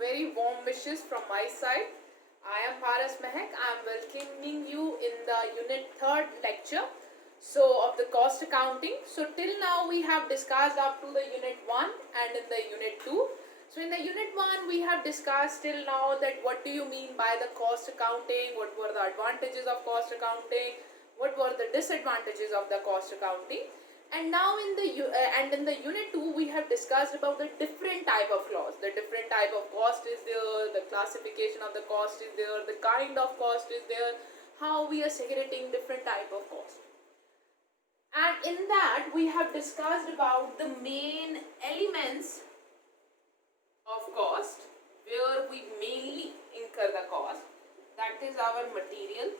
very warm wishes from my side. I am Paras Mehak. I am welcoming you in the Unit 3rd lecture of the cost accounting. So till now we have discussed up to the Unit 1 and in the Unit 2. So in the Unit 1 we have discussed till now that what do you mean by the cost accounting, what were the advantages of cost accounting, what were the disadvantages of the cost accounting. And now in the Unit 2 we have discussed about the different type of laws. The different type of cost is there, the classification of the cost is there, the kind of cost is there, how we are segregating different type of cost. And in that we have discussed about the main elements of cost where we mainly incur the cost. That is our material,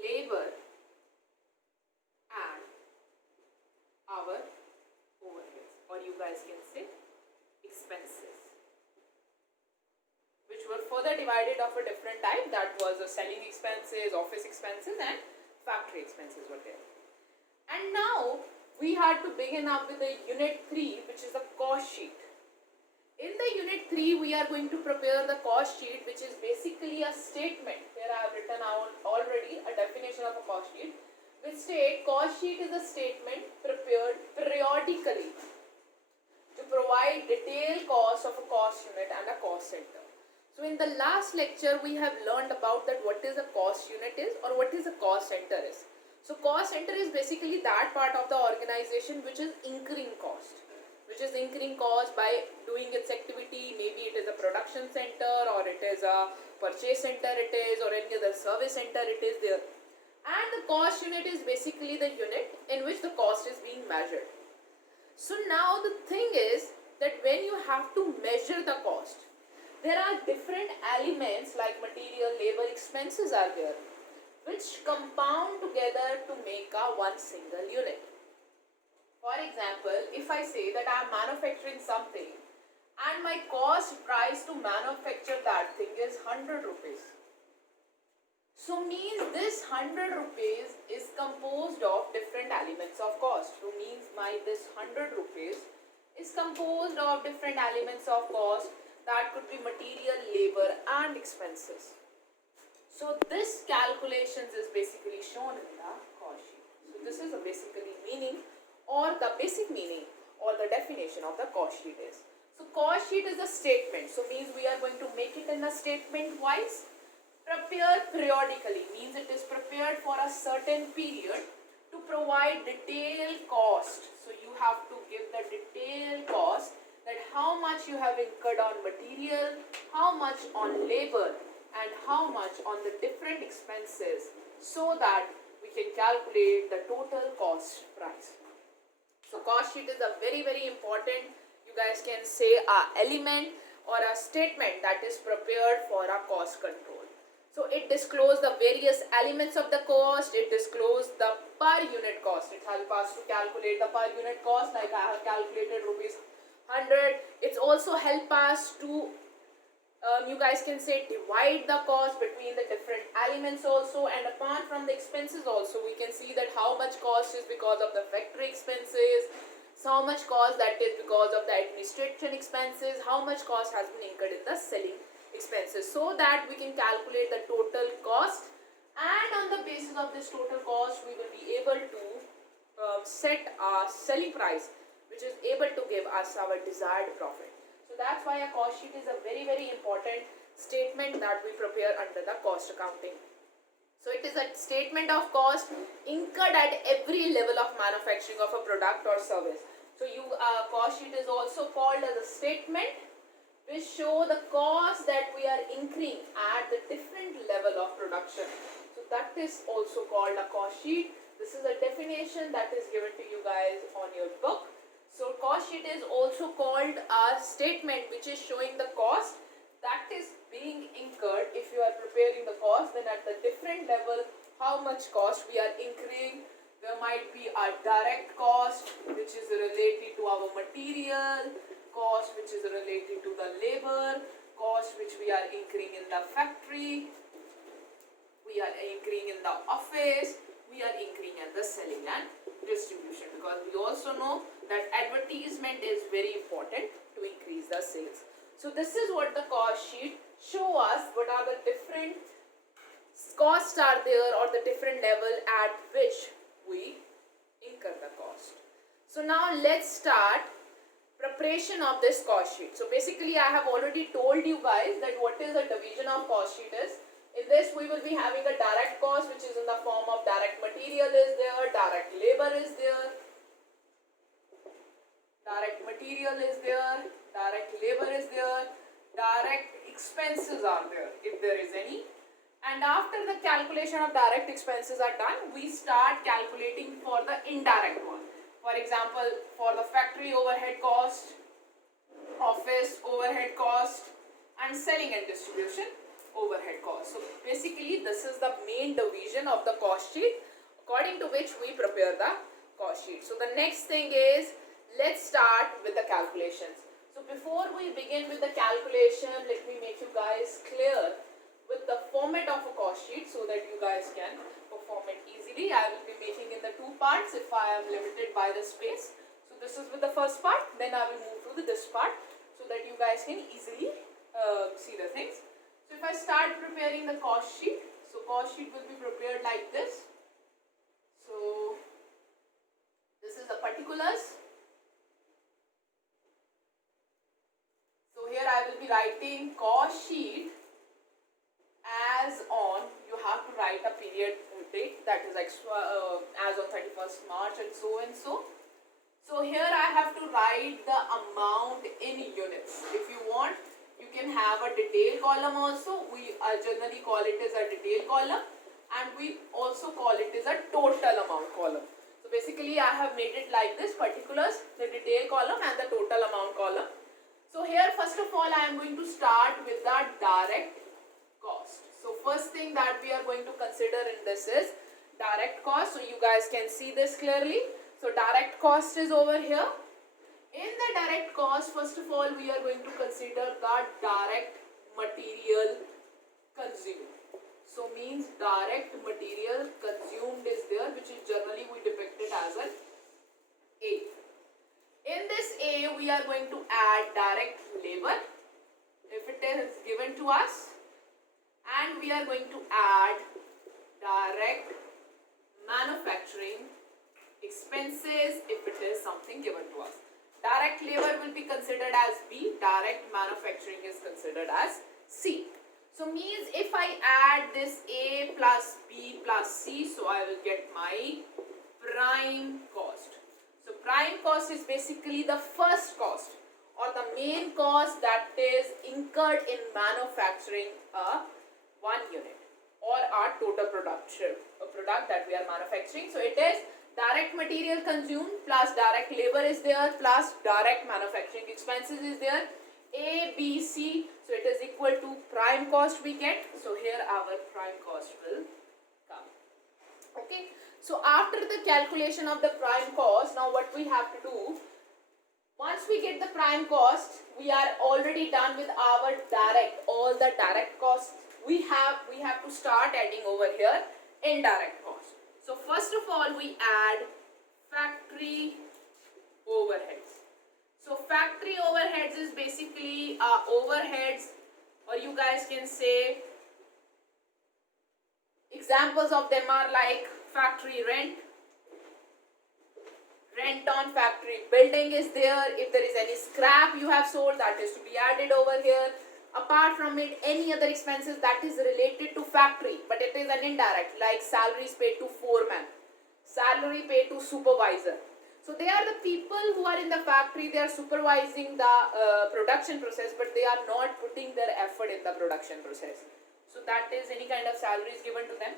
labor, and our overheads, or you guys can say expenses, which were further divided of a different type. That was the selling expenses, office expenses, and factory expenses were there. And now we had to begin up with the Unit 3, which is the cost sheet. In the Unit 3 we are going to prepare the cost sheet, which is basically a statement. Here I have written out already a definition of a cost sheet, which state cost sheet is a statement prepared periodically to provide detailed cost of a cost unit and a cost center. So in the last lecture we have learned about that what is a cost unit is or what is a cost center is. So cost center is basically that part of the organization which is incurring cost, by doing its activity. Maybe it is a production center, or it is a purchase center, or any other service center it is there. And the cost unit is basically the unit in which the cost is being measured. So now the thing is that when you have to measure the cost, there are different elements like material, labor, expenses are there, which compound together to make a one single unit. For example, if I say that I am manufacturing something and my cost price to manufacture that thing is 100 rupees. So means this 100 rupees is composed of different elements of cost. So means this 100 rupees is composed of different elements of cost. That could be material, labor, and expenses. So this calculations is basically shown in the cost sheet. So this is a basically meaning or the basic meaning or the definition of the cost sheet is. So cost sheet is a statement. So means we are going to make it in a statement wise. Prepare periodically means it is prepared for a certain period to provide detailed cost. So you have to give the detailed cost, that how much you have incurred on material, how much on labor, and how much on the different expenses, so that we can calculate the total cost price. So cost sheet is a very important, you guys can say, a element or a statement that is prepared for a cost control. So it discloses the various elements of the cost, it discloses the per unit cost. It helps us to calculate the per unit cost, like I have calculated rupees 100. It's also help us to you guys can say divide the cost between the different elements also, and apart from the expenses also we can see that how much cost is because of the factory expenses, so how much cost that is because of the administration expenses, how much cost has been incurred in the selling expenses, so that we can calculate the total cost, and on the basis of this total cost we will be able to set a selling price which is able to give us our desired profit. So that's why a cost sheet is a very important statement that we prepare under the cost accounting. So it is a statement of cost incurred at every level of manufacturing of a product or service. So cost sheet is also called as a statement which show the cost that we are incurring at the different level of production. So that is also called a cost sheet. This is a definition that is given to you guys on your book. So cost sheet is also called a statement which is showing the cost that is being incurred. If you are preparing the cost, then at the different level how much cost we are incurring. There might be a direct cost which is related to our material, cost which is related to the labor, cost which we are incurring in the factory, we are incurring in the office, we are incurring at the selling and distribution, because we also know that advertisement is very important to to increase the sales. So this is what the cost sheet show us, what are the different costs are there or the different level at which we incur the cost. So now let's start preparation of this cost sheet. So basically I have already told you guys that what is the division of cost sheet is. In this we will be having a direct cost, which is in the form of direct material is there, direct labor is there, direct material is there, direct labor is there, direct expenses are there if there is any. And after the calculation of direct expenses are done, we start calculating for the indirect one. For example, for the factory overhead cost, office overhead cost, and selling and distribution overhead cost. So basically this is the main division of the cost sheet according to which we prepare the cost sheet. So the next thing is, let's start with the calculations. So before we begin with the calculation, let me make you guys clear with the format of a cost sheet so that you guys can perform it easily. I will be making in the two parts if I am limited by the space. So this is with the first part, then I will move to this part so that you guys can easily see the things. So if I start preparing the cost sheet, so cost sheet will be prepared like this. So this is the particulars. So here I will be writing cost sheet as on, you have to write a period date, that is like as on 31st March and so and so. So here I have to write the amount in units. If you want, you can have a detail column also. We generally call it as a detail column, and we also call it as a total amount column. So basically I have made it like this: particulars, the detail column, and the total amount column. So here first of all I am going to start with the direct cost. So first thing that we are going to consider in this is direct cost. So you guys can see this clearly. So direct cost is over here. In the direct cost, first of all we are going to consider the direct material consumed. So means direct material consumed is there, which is generally we depict it as an A. In this A we are going to add direct labor if it is given to us, and we are going to add direct manufacturing expenses if it is something given to us. Direct labor will be considered as B, direct manufacturing is considered as C. So means if I add this A plus B plus C, so I will get my prime cost. So prime cost is basically the first cost or the main cost that is incurred in manufacturing one unit or our total product that we are manufacturing. So it is direct material consumed plus direct labor is there plus direct manufacturing expenses is there. A, B, C. So it is equal to prime cost we get. So here our prime cost will come. Okay. So after the calculation of the prime cost, now what we have to do, once we get the prime cost, we are already done with our all the direct costs. We have to start adding over here indirect cost. So first of all we add factory overheads. So factory overheads is basically overheads, or you guys can say examples of them are like factory rent on factory building is there. If there is any scrap you have sold, that is to be added over here. Apart from it, any other expenses that is related to factory, but it is an indirect, like salaries paid to foreman, salary paid to supervisor. So they are the people who are in the factory, they are supervising the production process, but they are not putting their effort in the production process. So that is any kind of salaries given to them.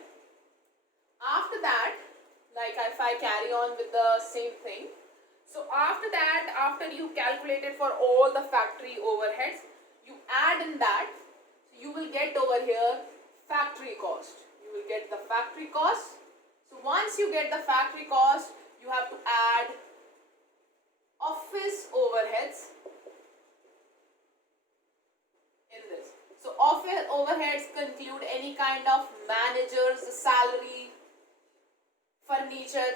After that, like if I carry on with the same thing, so after that, after you calculated for all the factory overheads, you add in that, you will get over here factory cost. You will get the factory cost. So once you get the factory cost, you have to add office overheads in this. So office overheads conclude any kind of manager's salary, furniture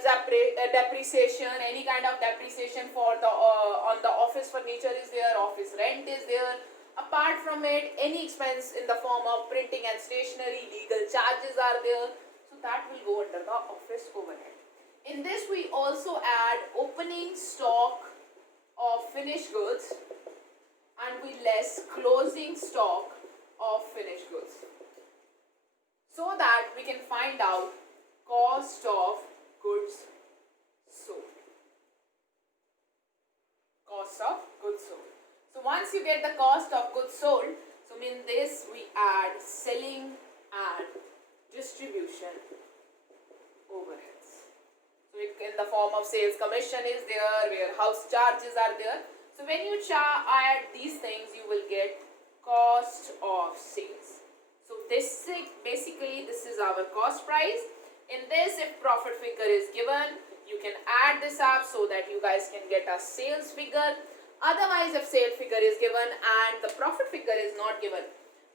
depreciation, any kind of depreciation for the on the office furniture is there, office rent is there. Apart from it, any expense in the form of printing and stationery, legal charges are there, so that will go under the office overhead. In this we also add opening stock of finished goods and we less closing stock of finished goods, so that we can find out cost of goods sold. Cost of goods sold. So once you get the cost of goods sold, so in this we add selling and distribution overheads. So it in the form of sales commission is there, warehouse charges are there. So when you add these things, you will get cost of sales. So this is basically this is our cost price. In this, if profit figure is given, you can add this up so that you guys can get a sales figure. Otherwise, if sale figure is given and the profit figure is not given,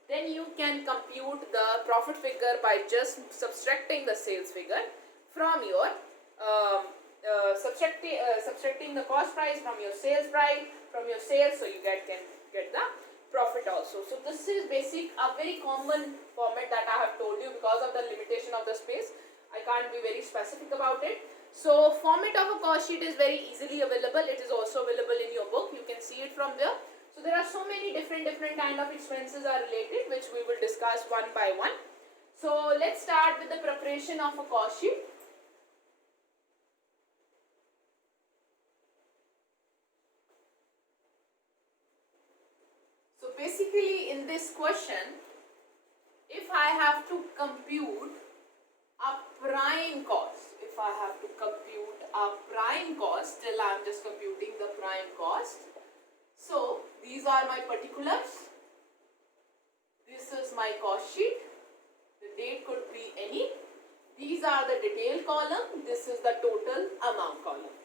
then you can compute the profit figure by just subtracting the sales figure from your subtracting the cost price from your sales price, from your sales, so you can get the profit also. So this is a very common format that I have told you. Because of the limitation of the space, I can't be very specific about it. So format of a cost sheet is very easily available. It is also available in your book. You can see it from there. So there are so many different kind of expenses are related, which we will discuss one by one. So let's start with the preparation of a cost sheet. So basically in this question, if I have to compute a prime cost, till I am just computing the prime cost. So these are my particulars. This is my cost sheet. The date could be any. These are the detail column. This is the total amount column.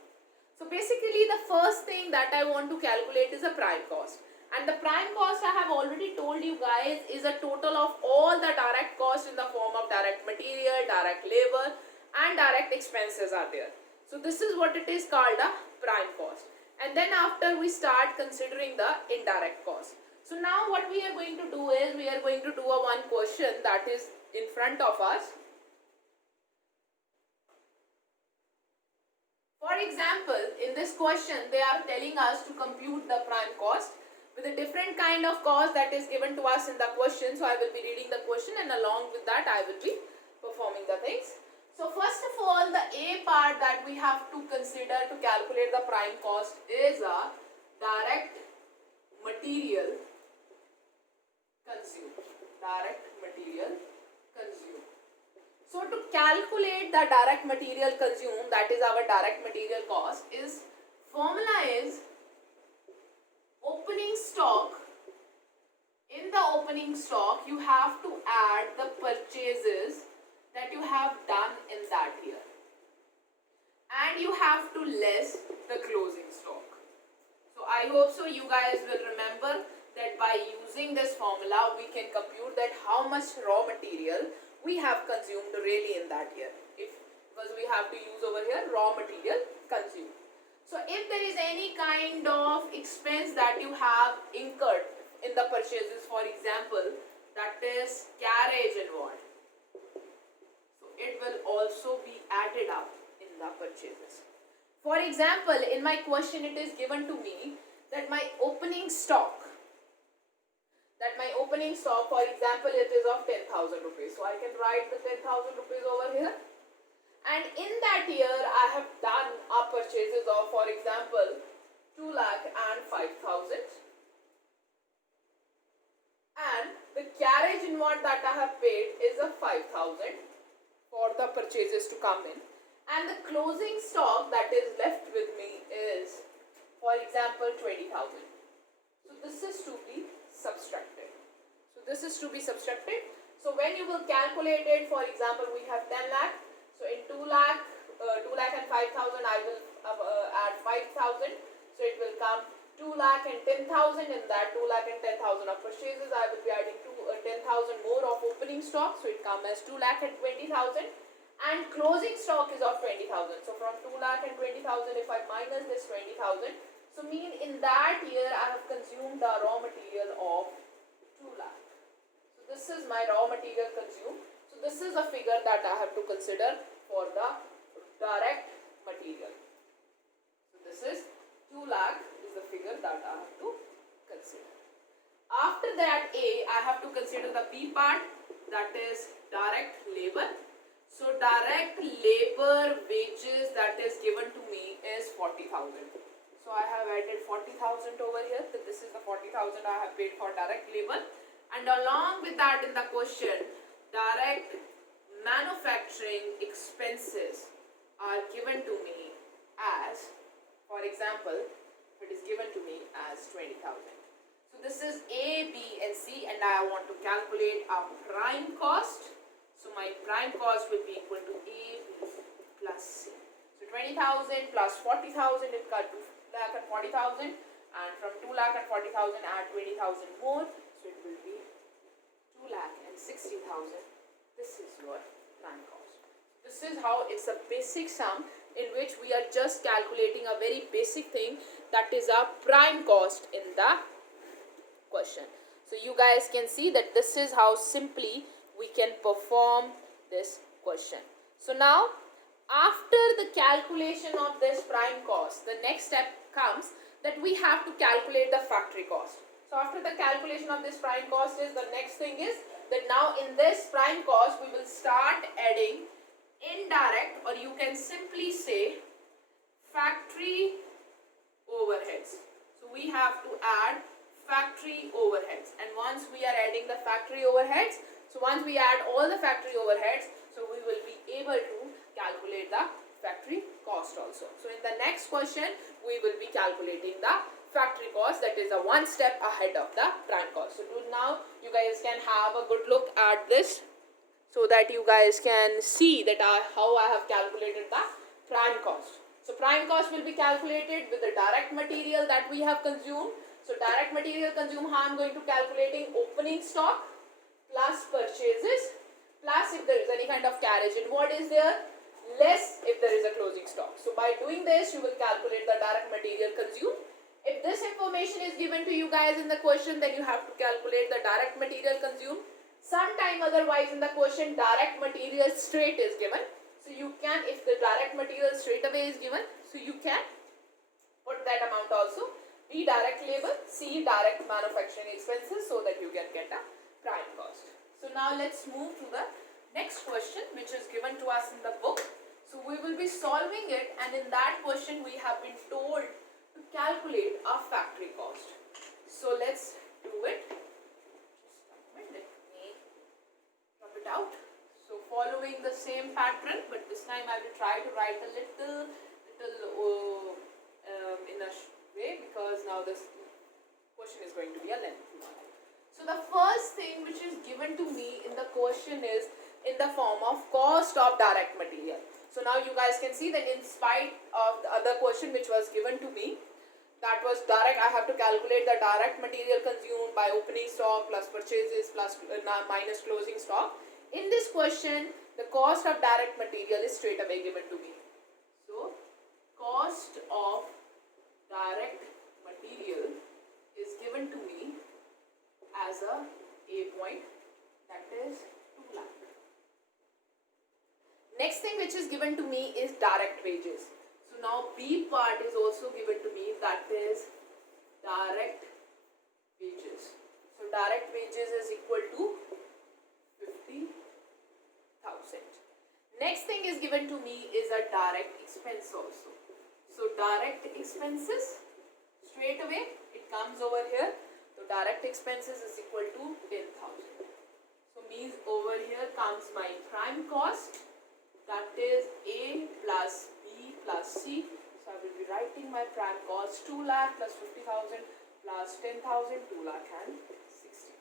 So basically the first thing that I want to calculate is a prime cost. And the prime cost, I have already told you guys, is a total of all the direct costs in the form of direct material, direct labor and direct expenses are there. So this is what it is called a prime cost. And then after we start considering the indirect cost. So now what we are going to do is, we are going to do a one question that is in front of us. For example, in this question, they are telling us to compute the prime cost with a different kind of cost that is given to us in the question. So I will be reading the question and along with that I will be performing the things. So first of all, the A part that we have to consider to calculate the prime cost is a direct material consumed. Direct material consumed. So to calculate the direct material consumed, that is our direct material cost, is formula is opening stock. In the opening stock, you have to add the purchases that you have done in that year, and you have to less the closing stock. So I hope so you guys will remember that by using this formula we can compute that how much raw material we have consumed really in that year, because we have to use over here raw material consumed. So if there is any kind of expense that you have incurred in the purchases, for example, that is carriage involved, so it will also be added up in the purchases. For example, in my question it is given to me that my opening stock, for example, it is of 10,000 rupees. So I can write the 10,000 rupees over here. And in that year, I have done purchases of, for example, 2,05,000. And the carriage inward that I have paid is a 5,000 for the purchases to come in. And the closing stock that is left with me is, for example, 20,000. So this is to be subtracted. So when you will calculate it, for example, we have 10 lakh. So in 2 lakh and 5,000, I will add 5,000. So it will come 2 lakh and 10,000. In that 2 lakh and 10,000 of purchases, I will be adding 10,000 more of opening stock. So it comes as 2 lakh and 20,000. and closing stock is of 20,000. So from 2 lakh and 20,000, if I minus this 20,000, so mean in that year I have consumed the raw material of 2 lakh. So this is my raw material consumed. So this is a figure that I have to consider for the direct material. So this is 2 lakh is the figure that I have to consider. After that I have to consider the B part, that is direct labor. So direct labor wages that is given to me is 40,000. So I have added 40,000 over here. So this is the 40,000 I have paid for direct labor. And along with that in the question, direct manufacturing expenses are given to me as, for example, it is given to me as 20,000. So this is A, B and C, and I want to calculate a prime cost. So my prime cost will be equal to A, B plus C. So 20,000 plus 40,000 is equal to 2 lakh and 40,000, and from 2 lakh and 40,000 add 20,000 more, so it will be 2 lakh and 60,000. This is your prime cost. This is how it's a basic sum in which we are just calculating a very basic thing, that is a prime cost in the question. So you guys can see that this is how simply we can perform this question. So now after the calculation of this prime cost, the next step comes that we have to calculate the factory cost. So after the calculation of this prime cost is the next thing is that now in this prime cost we will start adding indirect, or you can simply say factory overheads. So we have to add factory overheads, and once we are adding the factory overheads, so once we add all the factory overheads, so we will be able to calculate the factory cost also. So in the next question we will be calculating the factory cost, that is a one step ahead of the prime cost. So now you guys can have a good look at this so that you guys can see that how I have calculated the prime cost. So prime cost will be calculated with the direct material that we have consumed. So direct material consumed, how I am going to calculating opening stock plus purchases plus if there is any kind of carriage inward is there, less if there is a closing stock. So by doing this you will calculate the direct material consumed. If this information is given to you guys in the question, then you have to calculate the direct material consumed. Sometime otherwise in the question direct material straight is given. So you can, if the direct material straight away is given, so you can put that amount also. B direct labor, C direct manufacturing expenses, so that you can get a prime cost. So now let's move to the next question which is given to us in the book. So we will be solving it, and in that question we have been told to calculate a factory cost. So let's do it. Just a minute, let me drop it out. So following the same pattern, but this time I will try to write a little in a way, because now this question is going to be a lengthy one. So the first thing which is given to me in the question is in the form of cost of direct material. So now you guys can see that in spite of the other question which was given to me, that was direct, I have to calculate the direct material consumed by opening stock plus purchases plus minus closing stock. In this question, the cost of direct material is straight away given to me. So cost of direct material is given to me as a point, that is 2 lakh. Next thing which is given to me is direct wages. So now B part is also given to me, that is direct wages. So direct wages is equal to 50,000. Next thing is given to me is a direct expense also. So direct expenses, straight away it comes over here. So direct expenses is equal to 10,000. So means over here comes my prime cost, that is A plus B plus C. So I will be writing my prime cost 2 lakh plus 50,000 plus 10,000, 2 lakh and 60,000.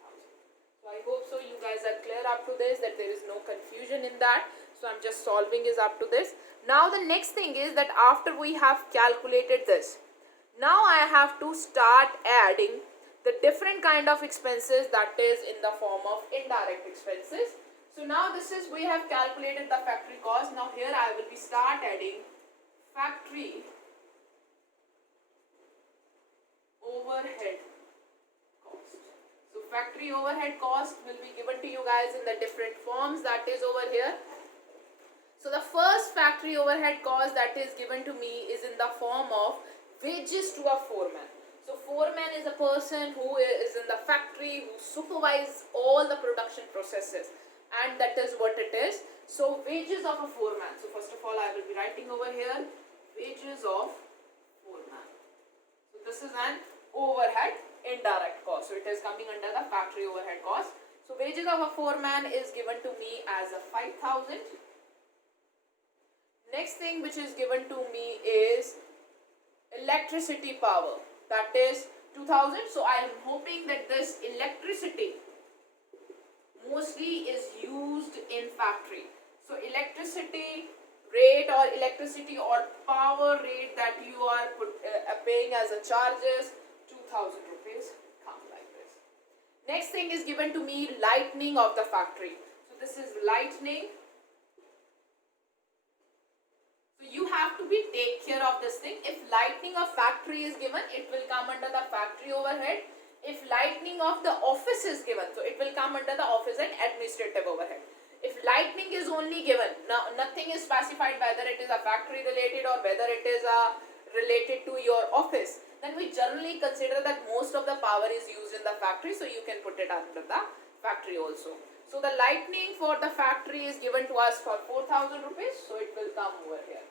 So I hope so you guys are clear up to this, that there is no confusion in that. So I'm just solving is up to this. Now the next thing is that after we have calculated this, now I have to start adding the different kind of expenses, that is in the form of indirect expenses. So now this is, we have calculated the factory cost. Now here I will be start adding factory overhead cost. So factory overhead cost will be given to you guys in the different forms, that is over here. So the first factory overhead cost that is given to me is in the form of wages to a foreman. So foreman is a person who is in the factory, who supervises all the production processes, and that is what it is. So wages of a foreman. So first of all I will be writing over here wages of foreman. So this is an overhead indirect cost. So it is coming under the factory overhead cost. So wages of a foreman is given to me as a 5,000. Next thing which is given to me is electricity power, that is 2000. So I am hoping that this electricity mostly is used in factory. So electricity rate or electricity or power rate that you are paying as a charges, 2000 rupees, come like this. Next thing is given to me lightning of the factory. So this is lightning. You have to be take care of this thing. If lightning of factory is given, it will come under the factory overhead. If lightning of the office is given, so it will come under the office and administrative overhead. If lightning is only given, now nothing is specified whether it is a factory related or whether it is related to your office, then we generally consider that most of the power is used in the factory, so you can put it under the factory also. So the lightning for the factory is given to us for 4,000 rupees, so it will come over here.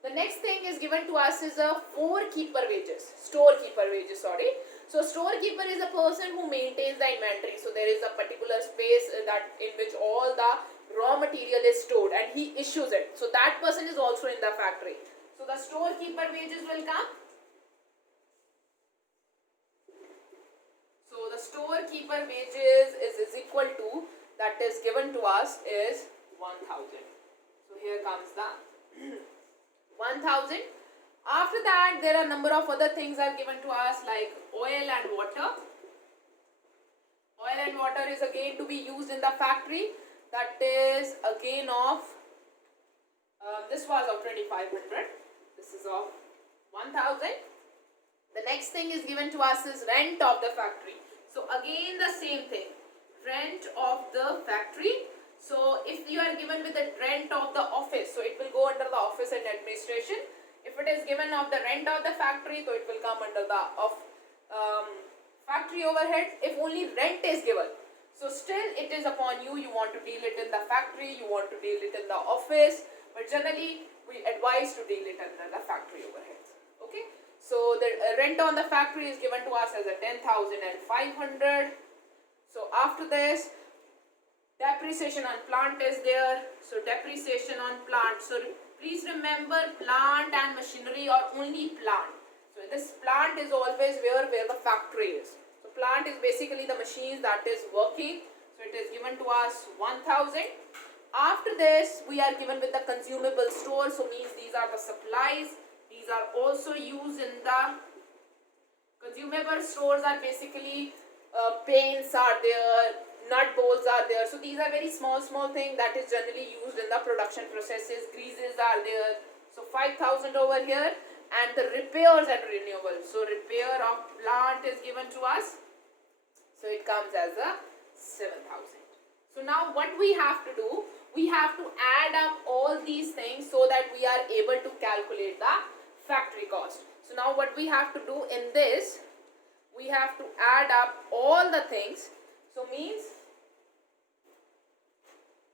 The next thing is given to us is a storekeeper wages. So storekeeper is a person who maintains the inventory. So there is a particular space that in which all the raw material is stored and he issues it. So that person is also in the factory. So the storekeeper wages will come. So the storekeeper wages is equal to, that is given to us is 1,000. So here comes the 1,000. After that there are number of other things are given to us like oil and water. Oil and water is again to be used in the factory. That is again of this was of 2,500. This is of 1,000. The next thing is given to us is rent of the factory. So again the same thing, rent of the factory. So if you are given with the rent of the office, so it will go under the office and administration. If it is given of the rent of the factory, so it will come under the factory overhead. If only rent is given, so still it is upon you. You want to deal it in the factory, you want to deal it in the office, but generally we advise to deal it under the factory overheads. Okay. So the rent on the factory is given to us as a 10,500. So after this, depreciation on plant is there. So depreciation on plant. So please remember, plant and machinery are only plant. So this plant is always where the factory is. So plant is basically the machines that is working. So it is given to us 1,000. After this, we are given with the consumable store. So means these are the supplies. These are also used in the consumable stores. Are basically paints are there, nut bolts are there. So these are very small things that is generally used in the production processes. Greases are there. So 5,000 over here. And the repairs and renewables. So repair of plant is given to us. So it comes as a 7,000. So now what we have to do, we have to add up all these things so that we are able to calculate the factory cost. So now what we have to do in this, we have to add up all the things. So means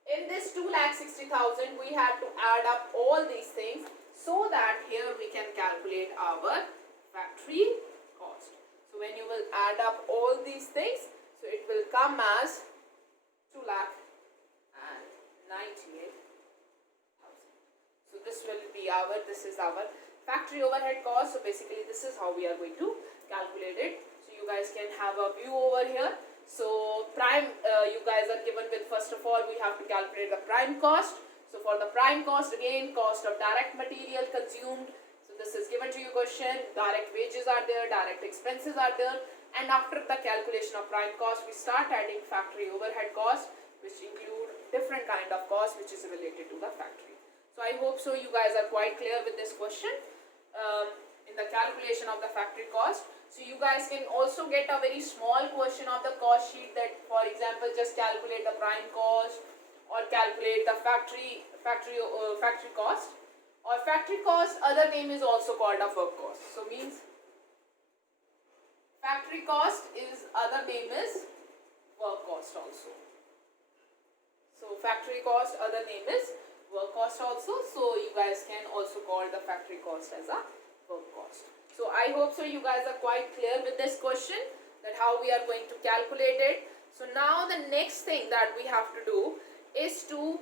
in this 2,60,000 we have to add up all these things so that here we can calculate our factory cost. So when you will add up all these things, so it will come as 2,98,000. So this will be this is our factory overhead cost. So basically this is how we are going to calculate it. So you guys can have a view over here. So prime, you guys are given with, first of all we have to calculate the prime cost. So for the prime cost, again cost of direct material consumed. So this is given to you question. Direct wages are there, direct expenses are there, and after the calculation of prime cost we start adding factory overhead cost, which include different kind of cost which is related to the factory. So I hope so you guys are quite clear with this question in the calculation of the factory cost. So you guys can also get a very small question of the cost sheet that, for example, just calculate the prime cost or calculate the factory cost, or factory cost other name is also called a work cost. So means factory cost is other name is work cost also. So factory cost other name is work cost also. So you guys can also call the factory cost as a work cost. So I hope so you guys are quite clear with this question that how we are going to calculate it. So now the next thing that we have to do is to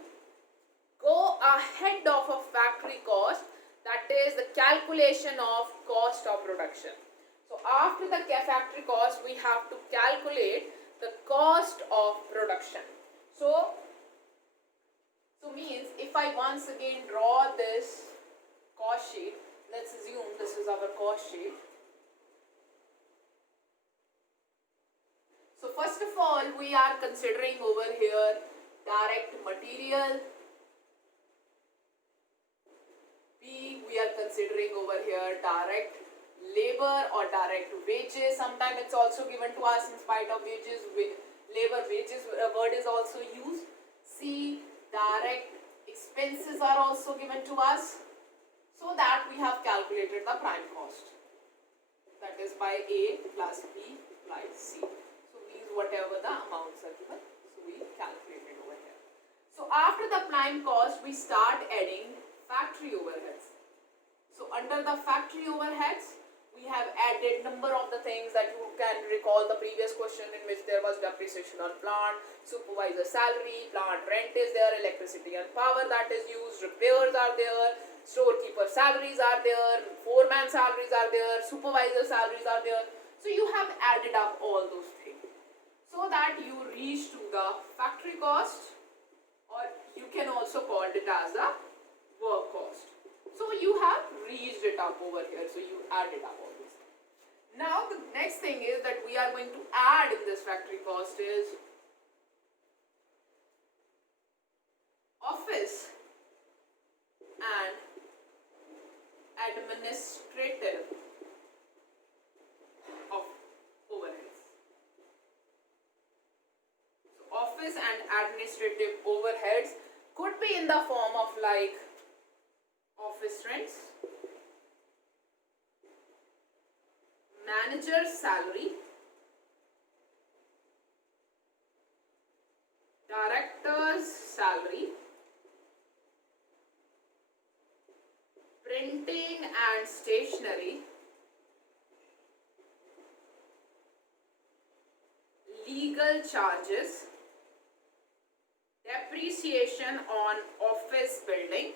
go ahead of a factory cost, that is the calculation of cost of production. So after the factory cost we have to calculate the cost of production. So means if I once again draw this cost sheet, let's assume this is our cost sheet. So first of all we are considering over here direct material. B, we are considering over here direct labor or direct wages. Sometimes it's also given to us in spite of wages, labor wages word is also used. C, direct expenses are also given to us, so that we have calculated the prime cost, that is by A plus B plus C. So these whatever the amounts are given, so we calculate it over here. So after the prime cost we start adding factory overheads. So under the factory overheads we have added number of the things that you can recall the previous question in which there was depreciation on plant, supervisor salary, plant rent is there, electricity and power that is used, repairs are there, storekeeper salaries are there, foreman salaries are there, supervisor salaries are there. So you have added up all those things so that you reach to the factory cost, or you can also call it as a work cost. So you have reached it up over here, so you added up all this. Now the next thing is that we are going to add in this factory cost is office and administrative of overheads. So office and administrative overheads could be in the form of like office rents, manager's salary, director's salary, printing and stationery, legal charges, depreciation on office building,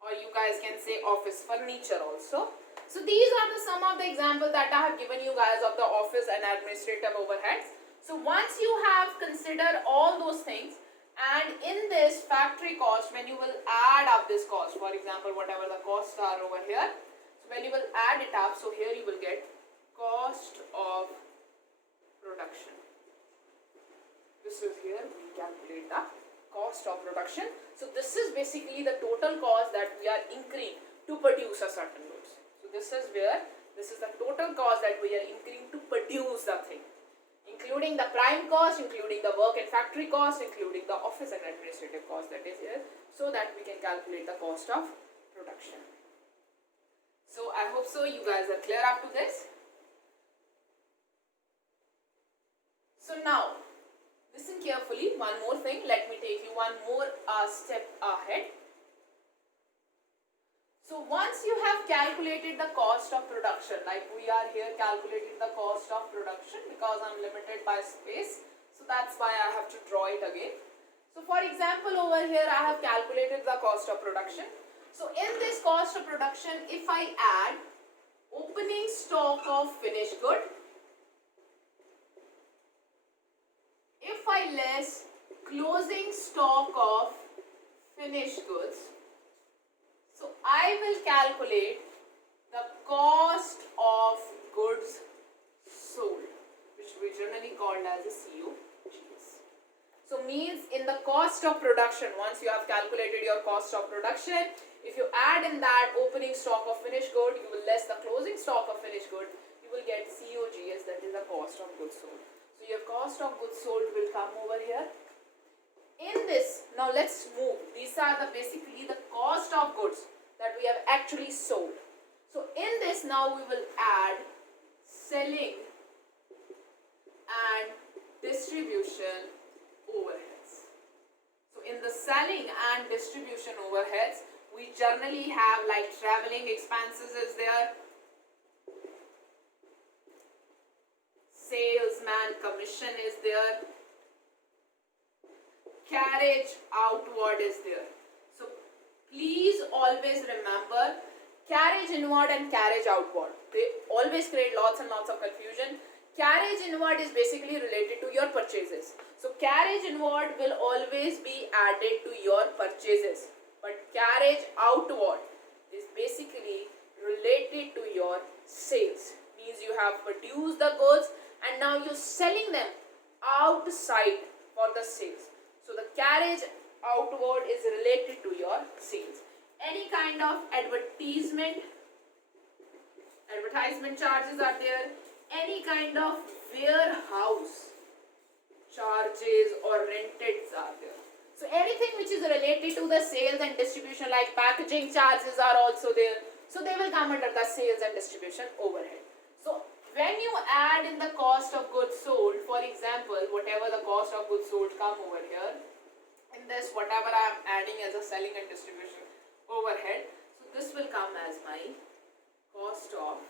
or you guys can say office furniture also. So these are some of the examples that I have given you guys of the office and administrative overheads. So once you have considered all those things, and in this factory cost, when you will add up this cost, for example whatever the costs are over here, so when you will add it up, so here you will get cost of production. This is here we calculate the cost of production. So this is basically the total cost that we are incurring to produce a certain goods. So this is the total cost that we are incurring to produce the thing, including the prime cost, including the work and factory cost, including the office and administrative cost that is here, so that we can calculate the cost of production. So I hope so you guys are clear up to this. So now listen carefully, one more thing, let me take you one more step ahead. So once you have calculated the cost of production, like we are here calculating the cost of production because I'm limited by space, so that's why I have to draw it again. So for example over here I have calculated the cost of production. So in this cost of production, if I add opening stock of finished good, if I less closing stock of finished goods, so I will calculate the cost of goods sold, which we generally called as a COGS. So means in the cost of production, once you have calculated your cost of production, if you add in that opening stock of finished good, you will less the closing stock of finished good, you will get COGS, that is the cost of goods sold. So your cost of goods sold will come over here. In this, now let's move. These are the basically the cost of goods that we have actually sold. So in this now we will add selling and distribution overheads. So in the selling and distribution overheads, we generally have like traveling expenses is there, salesman commission is there, carriage outward is there. So please always remember carriage inward and carriage outward. They always create lots and lots of confusion. Carriage inward is basically related to your purchases. So carriage inward will always be added to your purchases. But carriage outward is basically related to your sales. Means you have produced the goods and now you're selling them outside for the sales. So the carriage outward is related to your sales. Any kind of advertisement charges are there. Any kind of warehouse charges or renteds are there. So anything which is related to the sales and distribution, like packaging charges are also there. So they will come under the sales and distribution overhead. So when you add in the cost of goods sold, for example, whatever the cost of goods sold come over here, in this whatever I am adding as a selling and distribution overhead, so this will come as my cost of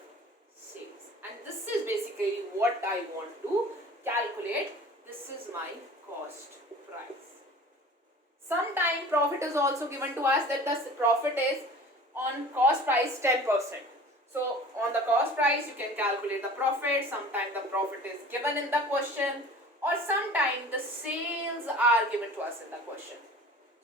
sales. And this is basically what I want to calculate. This is my cost price. Sometime profit is also given to us, that the profit is on cost price 10%. So on the cost price you can calculate the profit. Sometimes the profit is given in the question, or sometimes the sales are given to us in the question.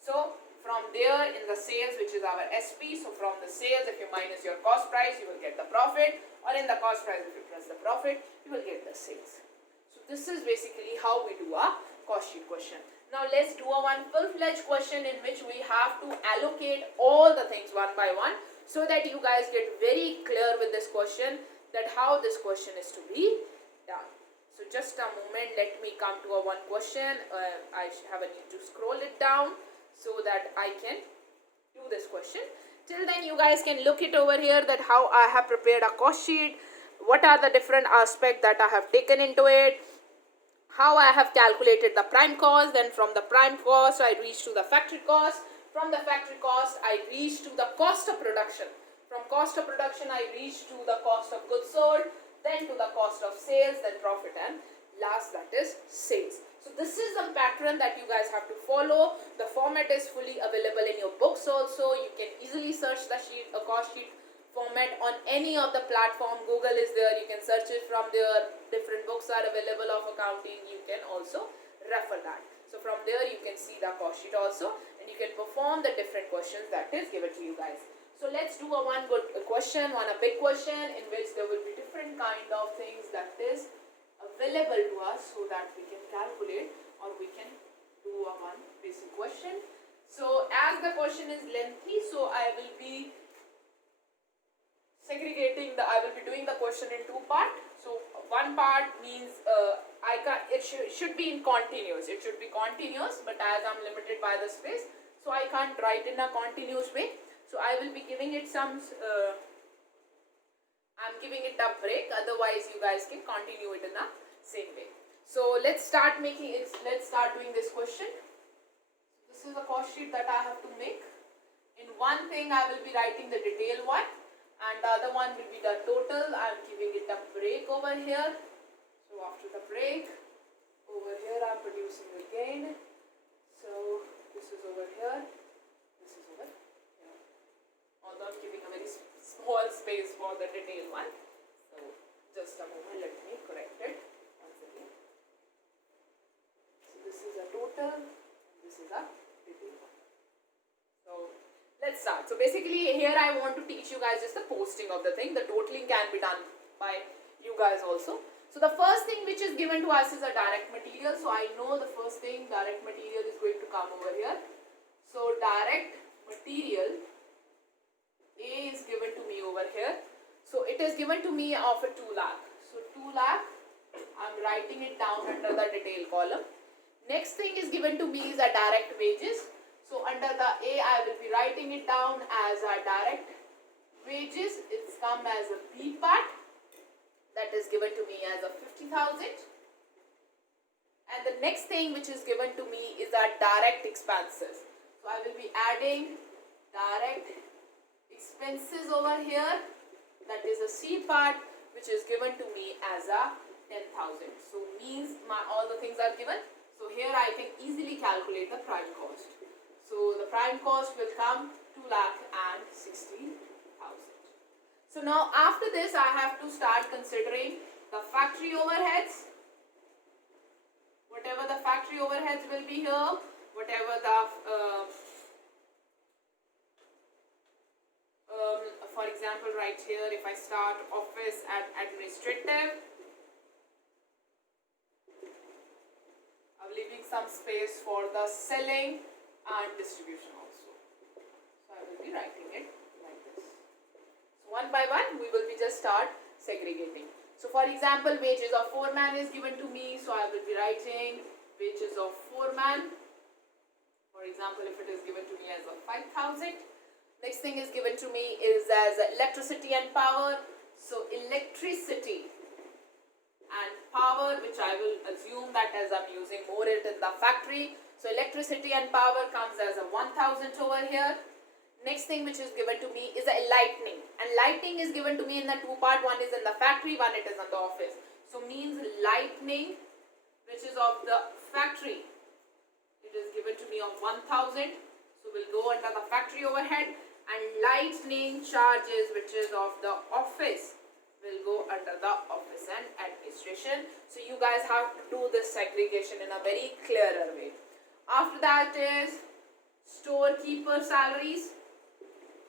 So from there in the sales, which is our SP, so from the sales if you minus your cost price you will get the profit, or in the cost price if you plus the profit you will get the sales. So this is basically how we do a cost sheet question. Now let's do a one full-fledged question in which we have to allocate all the things one by one, so that you guys get very clear with this question, that how this question is to be done. So just a moment, let me come to a one question. I have a need to scroll it down so that I can do this question. Till then you guys can look it over here, that how I have prepared a cost sheet, what are the different aspects that I have taken into it, how I have calculated the prime cost, then from the prime cost I reach to the factory cost, from the factory cost I reach to the cost of production, from cost of production I reach to the cost of goods sold, then to the cost of sales, then profit, and last that is sales. So this is the pattern that you guys have to follow. The format is fully available in your books also. You can easily search the sheet, a cost sheet format on any of the platform. Google is there, you can search it from there. Different books are available of accounting, you can also refer that. So from there you can see the cost sheet also, and you can perform the different questions that is given to you guys. So let's do a big question in which there will be different kind of things that is available to us, so that we can calculate or we can do a one basic question. So as the question is lengthy, so I will be doing the question in two parts. So one part means it should be in continuous. It should be continuous, but as I'm limited by the space, so I can't write in a continuous way. So I will be giving it some. I'm giving it a break. Otherwise, you guys can continue it in the same way. So let's start making it. Let's start doing this question. This is a cost sheet that I have to make. In one thing, I will be writing the detail one, and the other one will be the total. I'm giving it a break over here. So after the break, over here I'm producing again. So this is over here. This is over here. Although I'm giving a very small space for the detail one. So just a moment, let me correct it once again. So this is a total, this is a detail one. So let's start. So basically here I want to teach you guys just the posting of the thing. The totaling can be done by you guys also. So the first thing which is given to us is a direct material. So I know the first thing, direct material is going to come over here. So direct material A is given to me over here. So it is given to me of a 2 lakh. So 2 lakh, I'm writing it down under the detail column. Next thing is given to me is a direct wages. So under the A, I will be writing it down as a direct wages. It's come as a B part. That is given to me as a 50,000. And the next thing which is given to me is our direct expenses. So I will be adding direct expenses over here. That is a C part which is given to me as a 10,000. So means all the things are given. So here I can easily calculate the prime cost. So the prime cost will come 2,60,000. So now after this I have to start considering the factory overheads. Whatever the factory overheads will be here, whatever the for example right here, if I start office and administrative, I'm leaving some space for the selling and distribution also. So I will be writing it like this. So one by one we will be just start segregating. So for example, wages of foreman is given to me, so I will be writing wages of foreman. For example, if it is given to me as a 5,000. Next thing is given to me is as electricity and power. So electricity and power, which I will assume that as I'm using more it in the factory. So electricity and power comes as a 1,000 over here. Next thing which is given to me is a lighting. And lighting is given to me in the two part. One is in the factory, one it is in the office. So means lighting, which is of the factory, it is given to me of 1,000. So we'll go under the factory overhead. And lightning charges, which is of the office, will go under the office and administration. So you guys have to do this segregation in a very clearer way. After that is storekeeper salaries.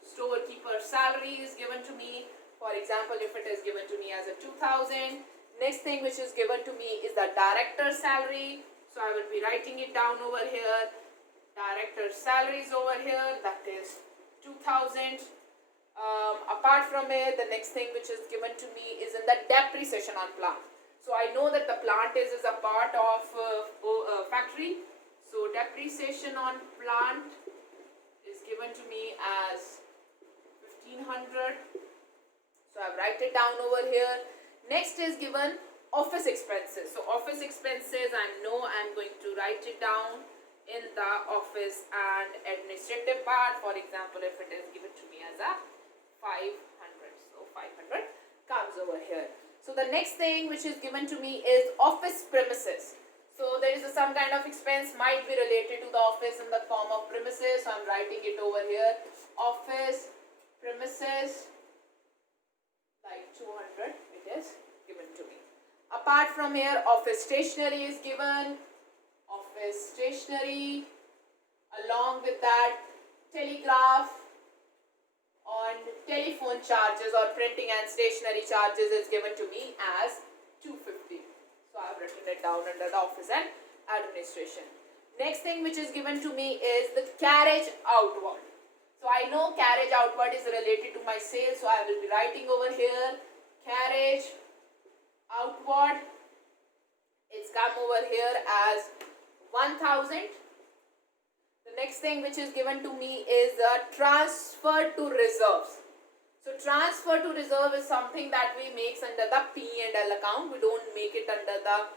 Storekeeper salary is given to me. For example, if it is given to me as a 2,000. Next thing which is given to me is the director salary. So I will be writing it down over here. Director salaries over here, that is 2,000. Apart from it, the next thing which is given to me is in the depreciation on plant. So I know that the plant is a part of factory. So depreciation on plant is given to me as 1,500. So I write it down over here. Next is given office expenses. So office expenses, I know I'm going to write it down in the office and administrative part. For example, if it is given to me as a 500, so 500 comes over here. So the next thing which is given to me is office premises. So there is some kind of expense might be related to the office in the form of premises. So I'm writing it over here. Office premises, like 200 it is given to me. Apart from here, office stationery is given. Office stationery, along with that telegraph on telephone charges or printing and stationery charges is given to me as 250. So I have written it down under the office and administration. Next thing which is given to me is the carriage outward. So I know carriage outward is related to my sales, so I will be writing over here carriage outward. It's come over here as 1,000. The next thing which is given to me is transfer to reserves. So transfer to reserve is something that we make under the P&L account. We don't make it under the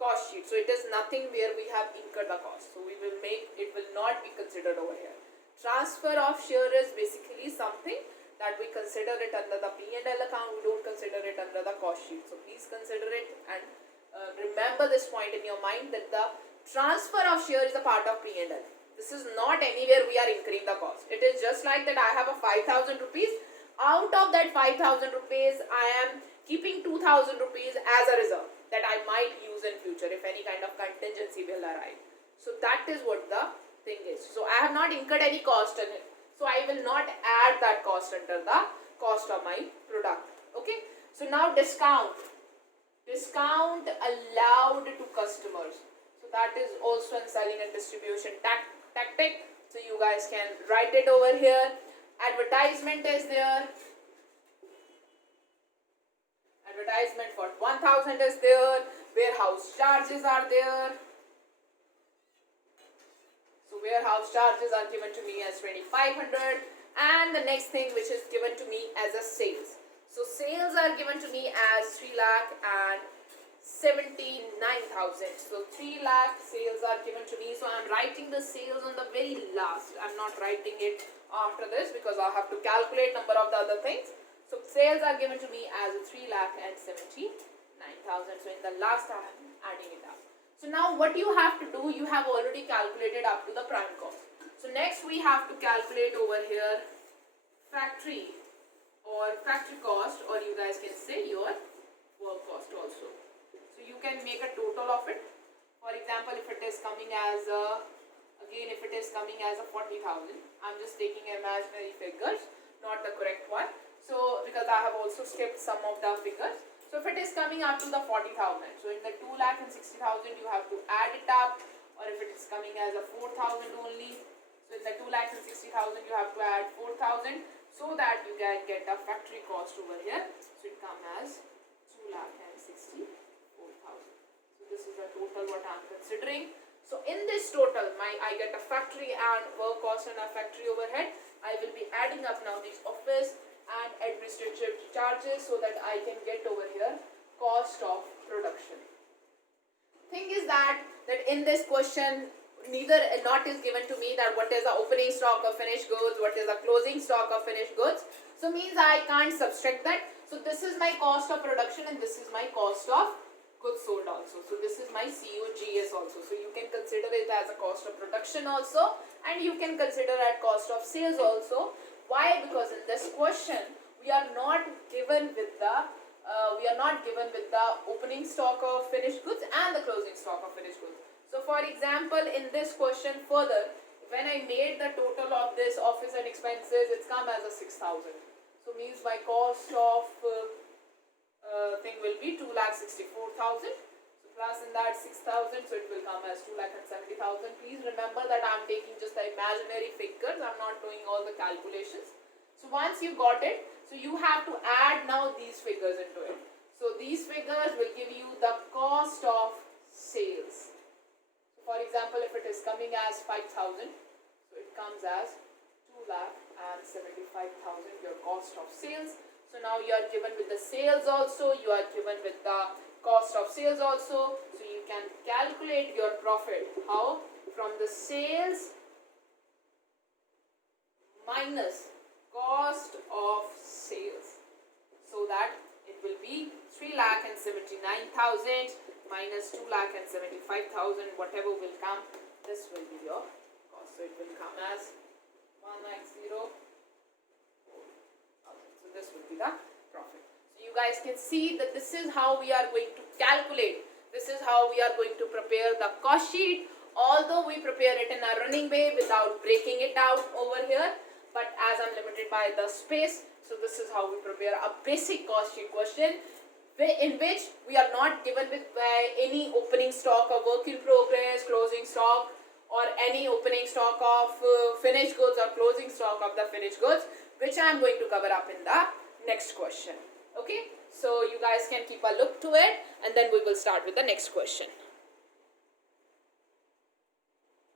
cost sheet. So it is nothing where we have incurred the cost. So we will make, it will not be considered over here. Transfer of share is basically something that we consider it under the P&L account. We don't consider it under the cost sheet. So please consider it and remember this point in your mind that the transfer of share is a part of P&L. This is not anywhere we are incurring the cost. It is just like that I have a 5,000 rupees. Out of that 5,000 rupees, I am keeping 2,000 rupees as a reserve that I might use in future if any kind of contingency will arrive. So that is what the thing is. So I have not incurred any cost in it. So I will not add that cost under the cost of my product. Okay. So now discount. Discount allowed to customers. So that is also in selling and distribution tactic. So you guys can write it over here. Advertisement is there. Advertisement for 1000 is there. Warehouse charges are there. So warehouse charges are given to me as 2500. And the next thing which is given to me as a sales. So sales are given to me as 3,79,000. So 3 lakh sales are given to me. So I'm writing the sales on the very last. I'm not writing it after this because I have to calculate number of the other things. So sales are given to me as 3,79,000. So in the last I'm adding it up. So now what you have to do, you have already calculated up to the prime cost. So next we have to calculate over here factory or factory cost, or you guys can say your work cost also. So you can make a total of it. For example, if it is coming as if it is coming as 40,000, I'm just taking imaginary figures, not the correct one. So because I have also skipped some of the figures. So if it is coming up to the 40,000, so in the 2,60,000 you have to add it up, or if it is coming as a 4,000 only, so in the 2,60,000 you have to add 4,000, so that you can get a factory cost over here. So it comes as 2,64,000. So this is the total what I am considering. So in this total, I get a factory and work cost and a factory overhead. I will be adding up now these office and administrative charges so that I can get over here cost of production. Thing is that in this question, not is given to me that what is the opening stock of finished goods, what is the closing stock of finished goods. So means I can't subtract that. So this is my cost of production and this is my cost of goods sold also. So this is my COGS also. So you can consider it as a cost of production also, and you can consider at cost of sales also. Why? Because in this question we are not given with the opening stock of finished goods and the closing stock of finished goods. So for example, in this question further, when I made the total of this office and expenses, it's come as a 6,000. So means my cost of thing will be 2,64,000. So plus in that 6,000, so it will come as 2,70,000. Please remember that I'm taking just the imaginary figures. I'm not doing all the calculations. So once you got it, so you have to add now these figures into it. So these figures will give you the cost of sales. For example, if it is coming as 5,000, so it comes as 2,75,000 your cost of sales. So now you are given with the sales also, you are given with the cost of sales also. So you can calculate your profit. How? From the sales minus cost of sales. So that it will be 3,79,000 minus 2,75,000, whatever will come, this will be your cost. So it will come as 1,90,000. So this will be the profit. So you guys can see that this is how we are going to calculate. This is how we are going to prepare the cost sheet. Although we prepare it in a running way without breaking it out over here, but as I'm limited by the space, so this is how we prepare a basic cost sheet question, in which we are not given with any opening stock of work in progress, closing stock, or any opening stock of finished goods or closing stock of the finished goods, which I am going to cover up in the next question. Okay, so you guys can keep a look to it, and then we will start with the next question.